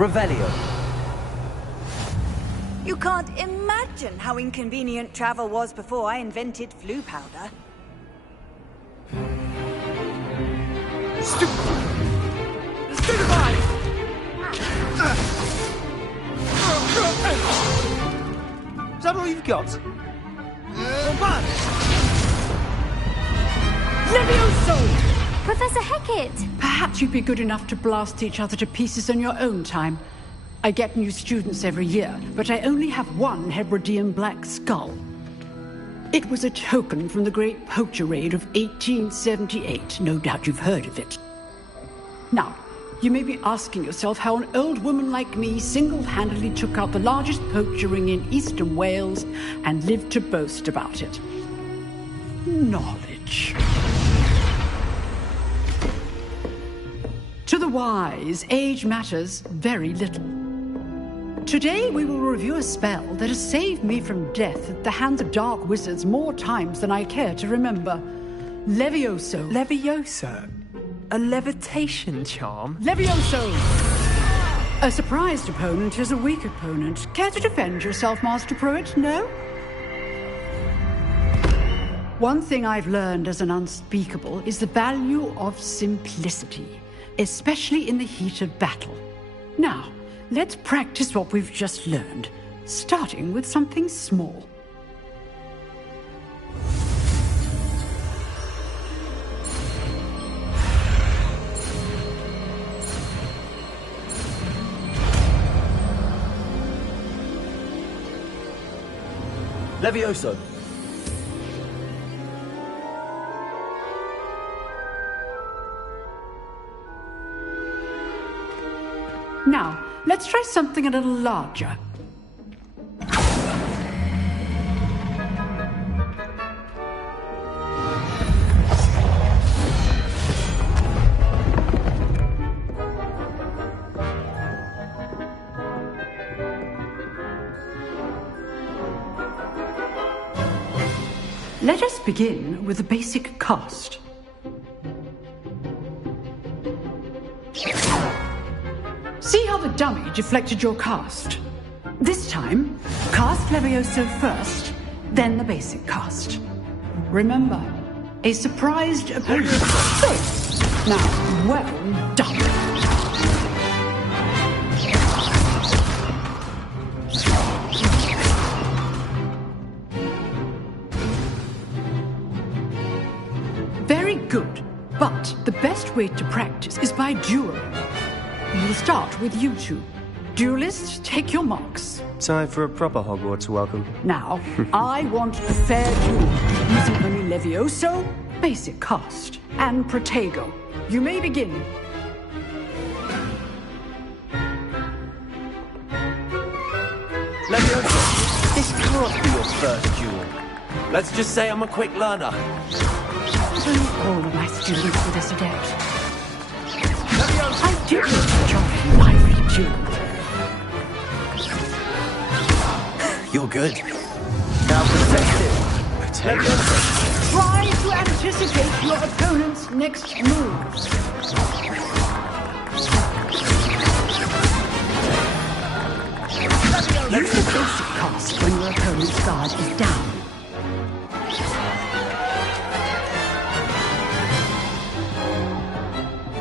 Revelio. You can't imagine how inconvenient travel was before I invented flu powder. Stupefy! Is that all you've got? Levioso! Professor Hecat! Perhaps you'd be good enough to blast each other to pieces on your own time. I get new students every year, but I only have one Hebridean black skull. It was a token from the Great Poacher Raid of 1878. No doubt you've heard of it. Now, you may be asking yourself how an old woman like me single-handedly took out the largest poacher ring in eastern Wales and lived to boast about it. Knowledge. To the wise, age matters very little. Today we will review a spell that has saved me from death at the hands of dark wizards more times than I care to remember. Levioso. Levioso? A levitation charm? Levioso! A surprised opponent is a weak opponent. Care to defend yourself, Master Pruitt? No? One thing I've learned as an unspeakable is the value of simplicity, especially in the heat of battle. Now, let's practice what we've just learned, starting with something small. Levioso. Now, let's try something a little larger. Let us begin with the basic cast. See how the dummy deflected your cast? This time, cast Levioso first, then the basic cast. Remember, a surprised opponent. Now, well done. Very good, but the best way to practice is by dueling. We'll start with you two. Duelists, take your marks. Time for a proper Hogwarts welcome. Now, I want a fair duel, using only Levioso, basic cast, and Protego. You may begin. Levioso, this can't be your first duel. Let's just say I'm a quick learner. All of my students were this adept. I do enjoy lively duel. You're good. Now protect it. Try to anticipate your opponent's next move. Use the basic cast when your opponent's guard is down.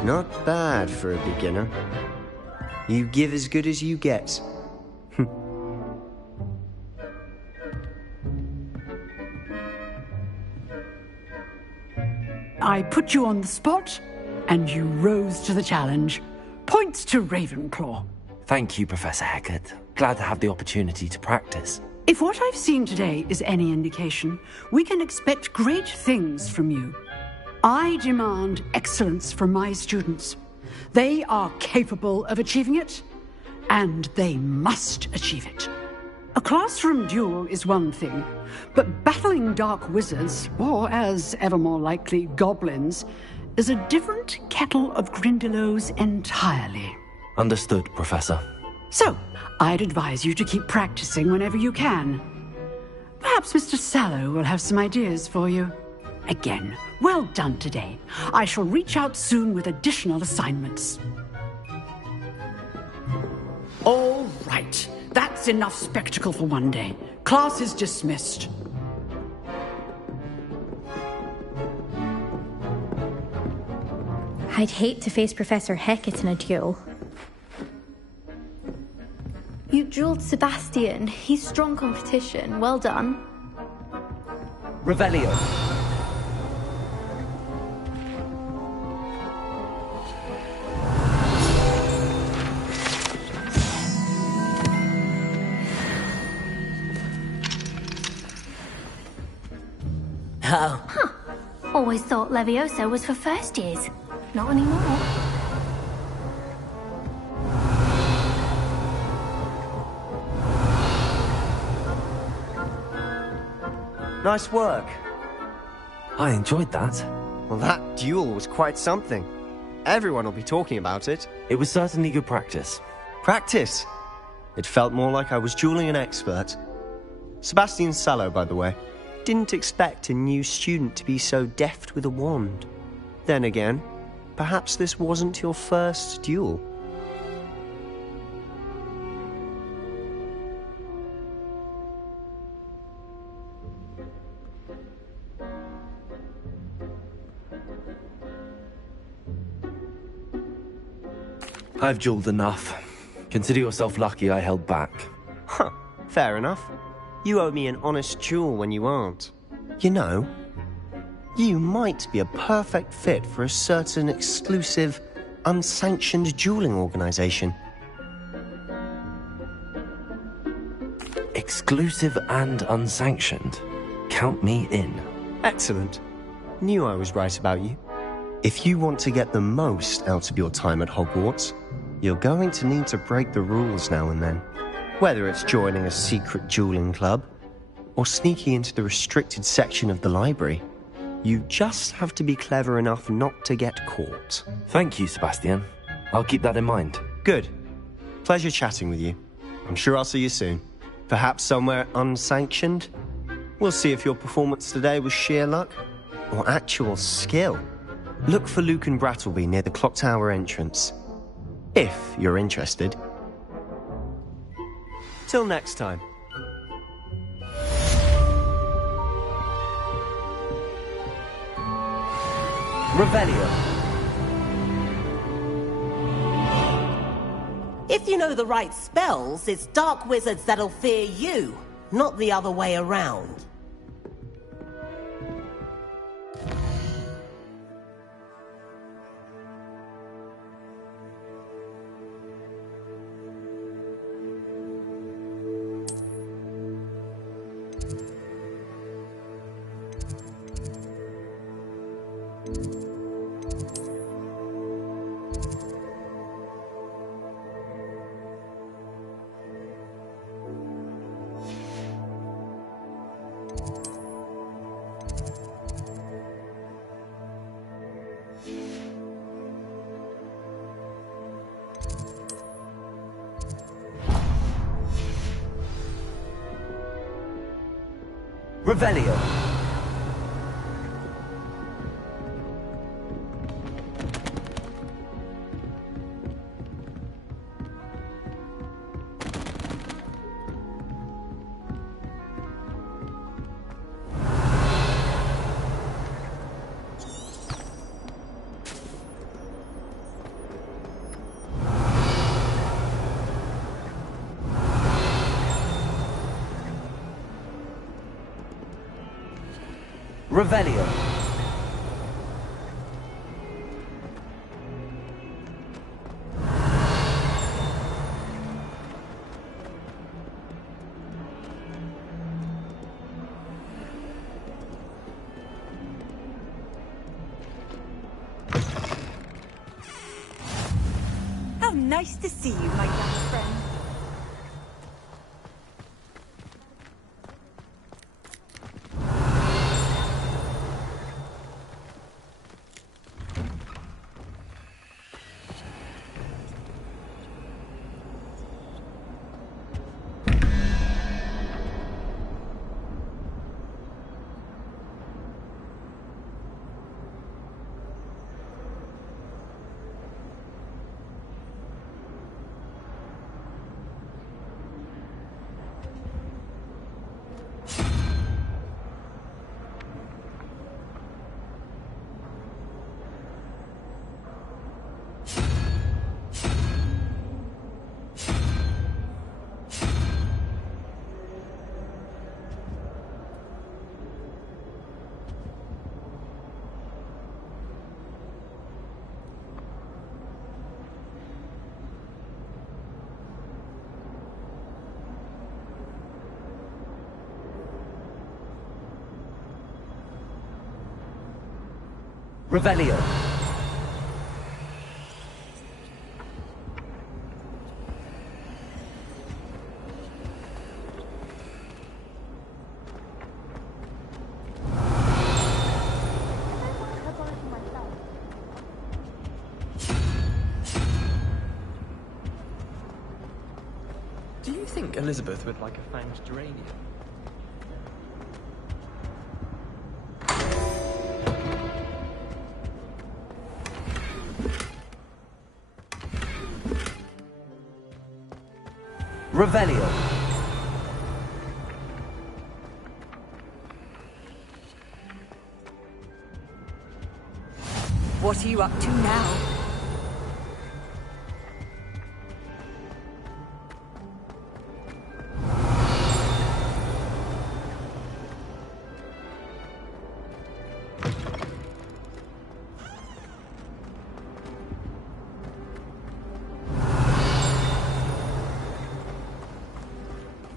Not bad for a beginner. You give as good as you get. I put you on the spot, and you rose to the challenge. Points to Ravenclaw. Thank you, Professor Hecat. Glad to have the opportunity to practice. If what I've seen today is any indication, we can expect great things from you. I demand excellence from my students. They are capable of achieving it, and they must achieve it. A classroom duel is one thing, but battling dark wizards, or as ever more likely, goblins, is a different kettle of Grindylows entirely. Understood, Professor. So, I'd advise you to keep practicing whenever you can. Perhaps Mr. Sallow will have some ideas for you. Again, well done today. I shall reach out soon with additional assignments. That's enough spectacle for one day. Class is dismissed. I'd hate to face Professor Hecat in a duel. You dueled Sebastian. He's strong competition. Well done. Revelio. Huh. Always thought Levioso was for first years. Not anymore. Nice work. I enjoyed that. Well, that duel was quite something. Everyone will be talking about it. It was certainly good practice. Practice? It felt more like I was dueling an expert. Sebastian Sallow, by the way. Didn't expect a new student to be so deft with a wand. Then again, perhaps this wasn't your first duel. I've dueled enough. Consider yourself lucky I held back. Huh, fair enough. You owe me an honest duel when you aren't. You know, you might be a perfect fit for a certain exclusive, unsanctioned dueling organization. Exclusive and unsanctioned. Count me in. Excellent. Knew I was right about you. If you want to get the most out of your time at Hogwarts, you're going to need to break the rules now and then. Whether it's joining a secret dueling club, or sneaking into the restricted section of the library, you just have to be clever enough not to get caught. Thank you, Sebastian. I'll keep that in mind. Good. Pleasure chatting with you. I'm sure I'll see you soon. Perhaps somewhere unsanctioned? We'll see if your performance today was sheer luck, or actual skill. Look for Lucan Brattleby near the clock tower entrance. If you're interested. Till next time. Revelio. If you know the right spells, it's dark wizards that'll fear you, not the other way around. Revelio. Revelio. How nice to see you, my young friend. Revelio. Do you think Elizabeth would like a fanged geranium? Revelio. What are you up to now?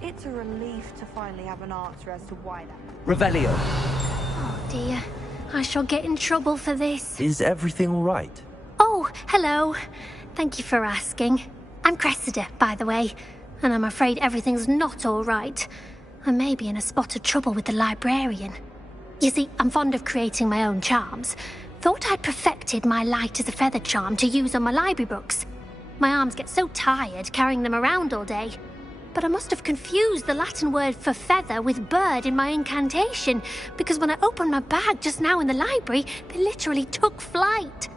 It's a relief to finally have an answer as to why that. Revelio. Oh dear. I shall get in trouble for this. Is everything all right? Oh, hello. Thank you for asking. I'm Cressida, by the way, and I'm afraid everything's not all right. I may be in a spot of trouble with the librarian. You see, I'm fond of creating my own charms. Thought I'd perfected my light as a feather charm to use on my library books. My arms get so tired carrying them around all day. But I must have confused the Latin word for feather with bird in my incantation, because when I opened my bag just now in the library, they literally took flight.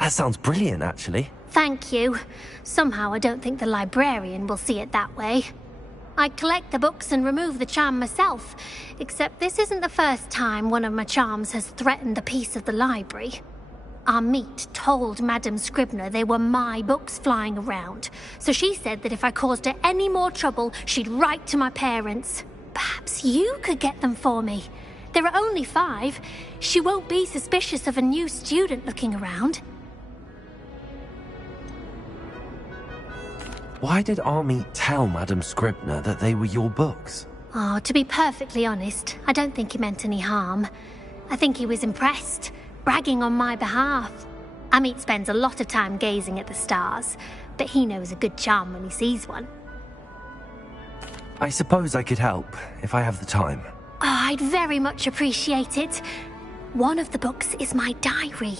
That sounds brilliant, actually. Thank you. Somehow I don't think the librarian will see it that way. I collect the books and remove the charm myself, except this isn't the first time one of my charms has threatened the peace of the library. Amit told Madame Scribner they were my books flying around, so she said that if I caused her any more trouble, she'd write to my parents. Perhaps you could get them for me. There are only 5. She won't be suspicious of a new student looking around. Why did Army tell Madame Scribner that they were your books? Oh, to be perfectly honest, I don't think he meant any harm. I think he was impressed, bragging on my behalf. Amit spends a lot of time gazing at the stars, but he knows a good charm when he sees one. I suppose I could help, if I have the time. Oh, I'd very much appreciate it. One of the books is my diary.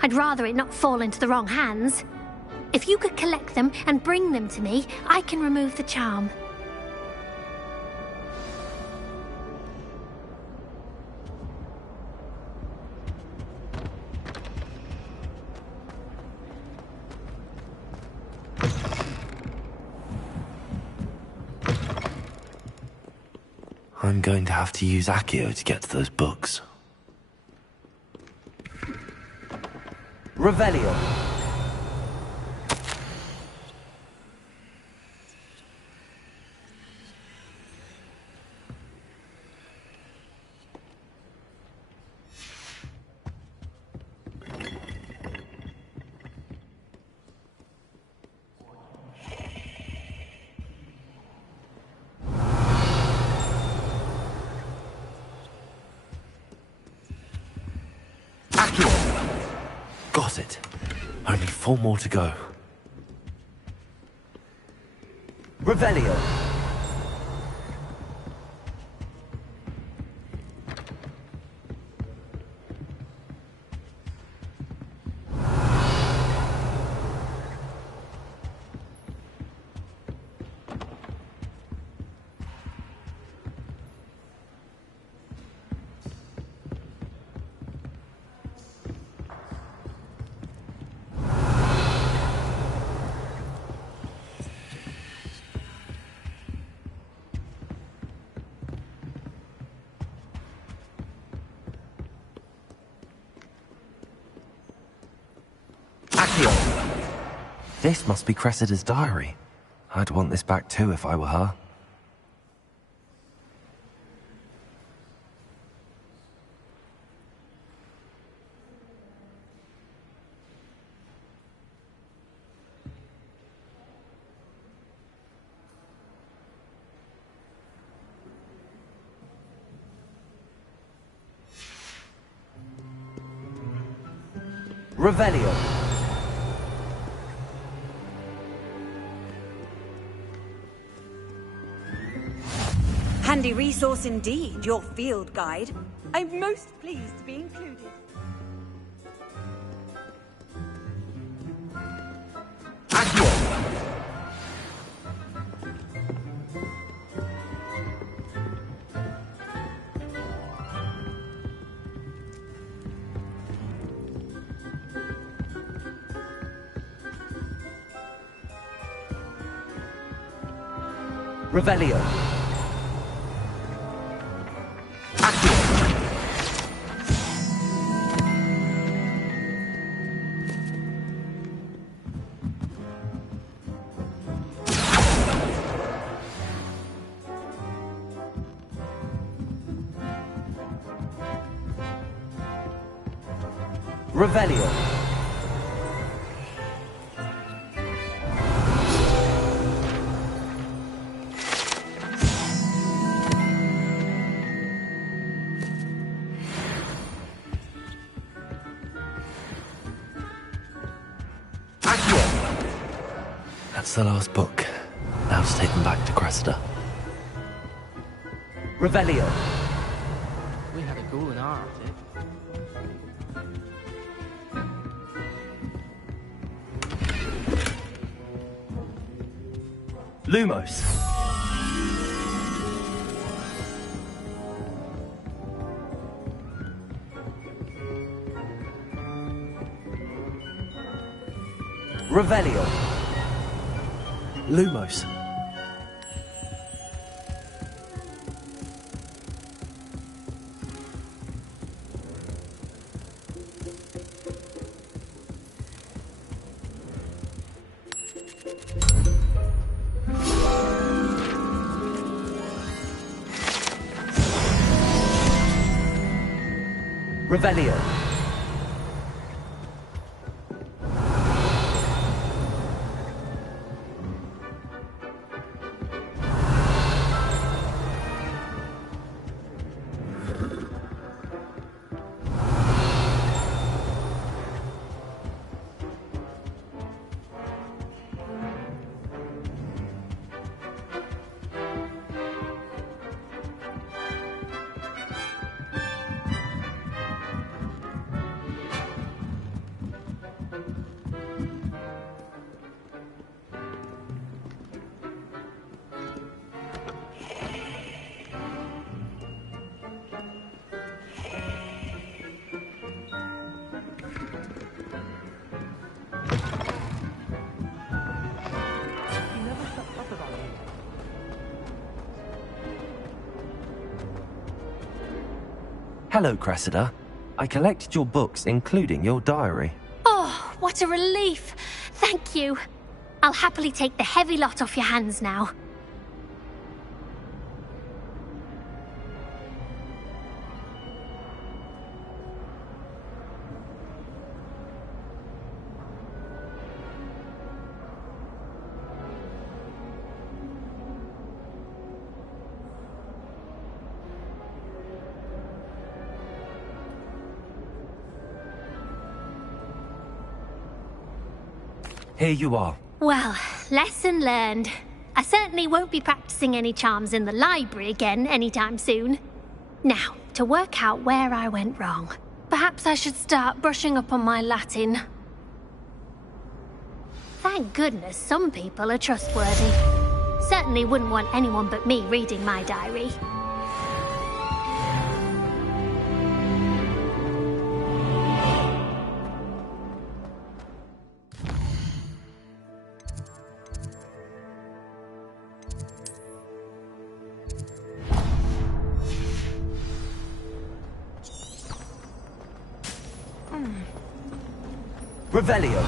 I'd rather it not fall into the wrong hands. If you could collect them and bring them to me, I can remove the charm. I'm going to have to use Accio to get to those books. Revelio. Got it. Only 4 more to go. Revelio. Accio! This must be Cressida's diary. I'd want this back too if I were her. Revelio. Handy resource indeed, your field guide. I'm most pleased to be included. Accio! Revelio. Accio. Revelio. That's the last book. Now to take them back to Cressida. Revelio. We had a ghoul in our attic. Lumos. Revelio. Lumos. Revelio. Hello, Cressida. I collected your books, including your diary. Oh, what a relief. Thank you. I'll happily take the heavy lot off your hands now. Here you are. Well, lesson learned. I certainly won't be practicing any charms in the library again anytime soon. Now, to work out where I went wrong. Perhaps I should start brushing up on my Latin. Thank goodness some people are trustworthy. Certainly wouldn't want anyone but me reading my diary. Revelio.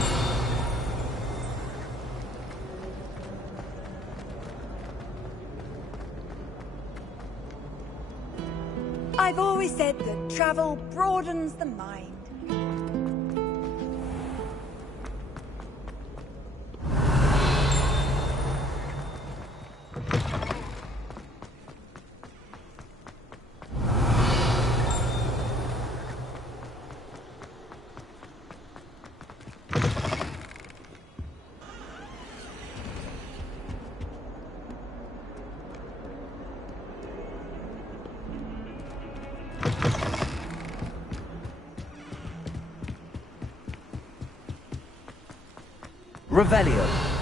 I've always said that travel broadens the mind. Revelio.